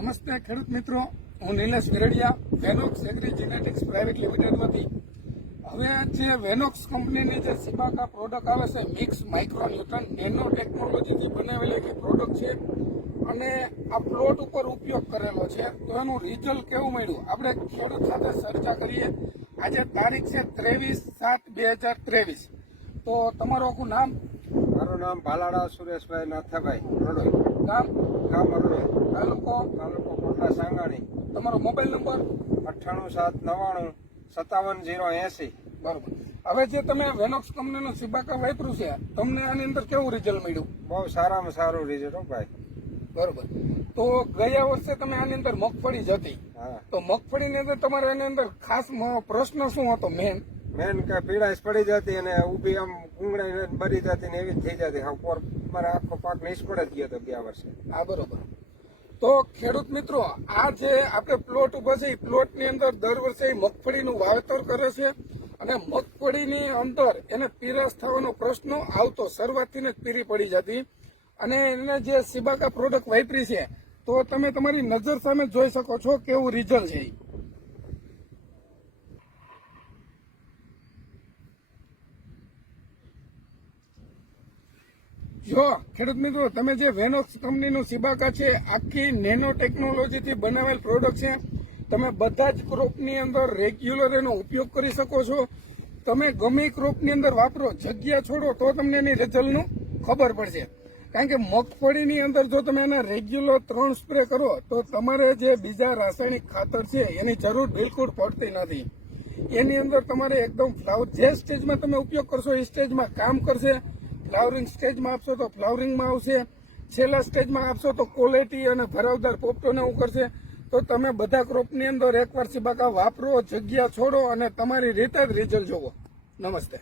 નમસ્તે ખેડૂત મિત્રો, હું Nilesh Vardiya, Venox Agri Genetics Private Limited વતી. હવે જે વેનોક્સ કંપનીની જે સિબાકા પ્રોડક્ટ આવે છે, મિક્સ માઇક્રોન્યુટ્રન નેનો ટેકનોલોજીથી બનાવેલી એક પ્રોડક્ટ છે અને આ પ્લોટ ઉપર ઉપયોગ કરેલો છે. તો એનું રિઝલ્ટ કેવું મળ્યું આપણે ખેડૂત સાથે ચર્ચા કરીએ. આજે તારીખ છે 23/7/2023. તો તમારું આખું નામ? મારું નામ ભાલાડા સુરેશભાઈ નાથાભાઈ રડોઈ, ગામ? ગામ રડોઈ, તાલુકો? તાલુકો કોટડા સાંગાણી. તમારો મોબાઈલ નંબર? 9879957080. બરોબર. હવે જે તમે વેનોક્સ કંપનીનું સિબાકા વાપર્યું છે, તમને આની અંદર કેવું રિઝલ્ટ મળ્યું? બહુ સારામાં સારું રિઝલ્ટ હો ભાઈ. બરોબર. તો ગયા વર્ષે તમે આની અંદર મગફળી જ હતી, હા. તો મગફળીની અંદર તમારે એની અંદર ખાસ પ્રશ્ન શું હતો? મેન કે પીળાશ પડી જતી અને ઊભી આમ ઉંગળાઈ બરી જતી ને એવી જ થઈ જતી. હા, મારા આખો પાક નિષ્ફળ જ ગયો હતો ગયા વર્ષે. હા, બરોબર. તો ખેડૂત મિત્રો, આ જે આપણે પ્લોટ ઉભો છે, એ પ્લોટની અંદર દર વર્ષે મગફળીનું વાવેતર કરે છે અને મગફળીની અંદર એને પીળાશ થવાનો પ્રશ્ન આવતો, શરૂઆતથી જ પીળી પડી જતી. અને એને જે સિબાકા પ્રોડક્ટ વાપરી છે, તો તમે તમારી નજર સામે જોઈ શકો છો કેવું રિઝલ્ટ છે. જો ખેડૂત મિત્રો, તમે જે વેનોક્સ કંપનીનું સિબાકા છે, આખી નેનો ટેકનોલોજીથી બનાવેલ પ્રોડક્ટ છે. તમે બધા જ ક્રોપની અંદર રેગ્યુલર એનો ઉપયોગ કરી શકો છો. તમે ગમે ક્રોપની અંદર વાપરો, જગ્યા છોડો તો તમને એની રિઝલ્ટનું ખબર પડશે. કારણ કે મગફળીની અંદર જો તમે એના રેગ્યુલર 3 સ્પ્રે કરો તો તમારે જે બીજા રાસાયણિક ખાતર છે એની જરૂર બિલકુલ પડતી નથી. એની અંદર તમારે એકદમ જે સ્ટેજમાં તમે ઉપયોગ કરશો એ સ્ટેજમાં કામ કરશે. ફ્લાવરિંગ સ્ટેજમાં આપશો તો ફ્લાવરિંગમાં આવશે, છેલ્લા સ્ટેજમાં આપશો તો ક્વોલિટી અને ભરાવદાર પોપટોને એવું કરશે. તો તમે બધા ક્રોપની અંદર એકવાર સિબાકા વાપરો, જગ્યા છોડો અને તમારી રીતે જ રિઝલ્ટ જોવો. નમસ્તે.